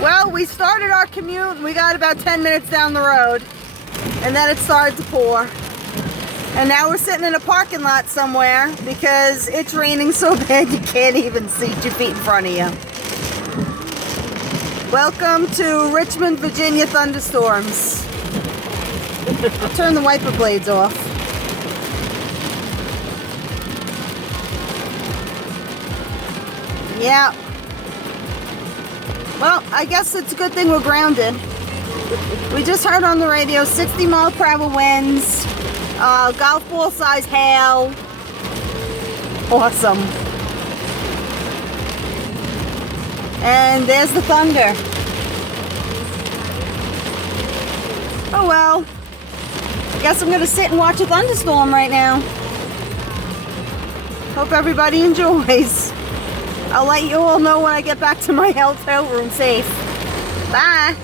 Well, we started our commute and we got about 10 minutes down the road, and then it started to pour. And now we're sitting in a parking lot somewhere because it's raining so bad you can't even see 2 feet in front of you. Welcome to Richmond, Virginia thunderstorms. I'll turn the wiper blades off. Yeah. Well, I guess it's a good thing we're grounded. We just heard on the radio 60-mile-per-hour winds, golf ball size hail. Awesome. And there's the thunder. Oh well. I guess I'm going to sit and watch a thunderstorm right now. Hope everybody enjoys. I'll let you all know when I get back to my hotel room safe. Bye.